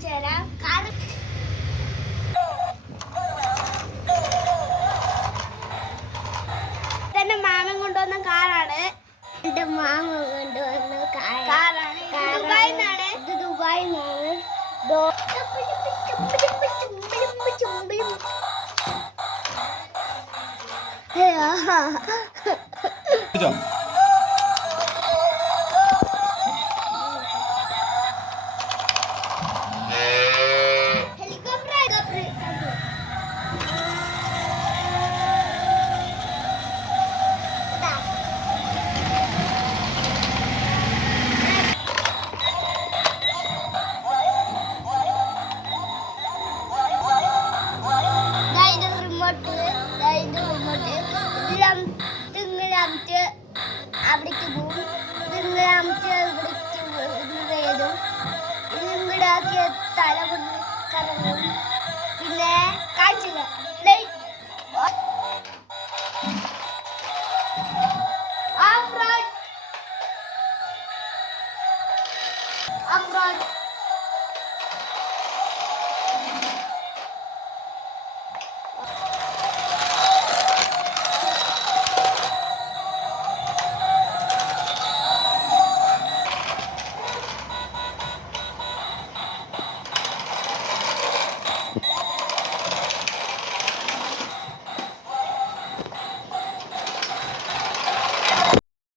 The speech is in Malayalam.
കാണിച്ചു തരാം. കാർ തന്നെ മാമൻ കൊണ്ടുവന്ന കാറാണ്. എന്റെ മാമ കൊണ്ടുവന്ന കാറാണ്. ദുബായിൽ നിന്നാണ്. ഇത് ദുബായിൽ നിന്നാണ്. അവിടേക്ക് പോകും. ഇതിങ്ങടാക്കിയ തല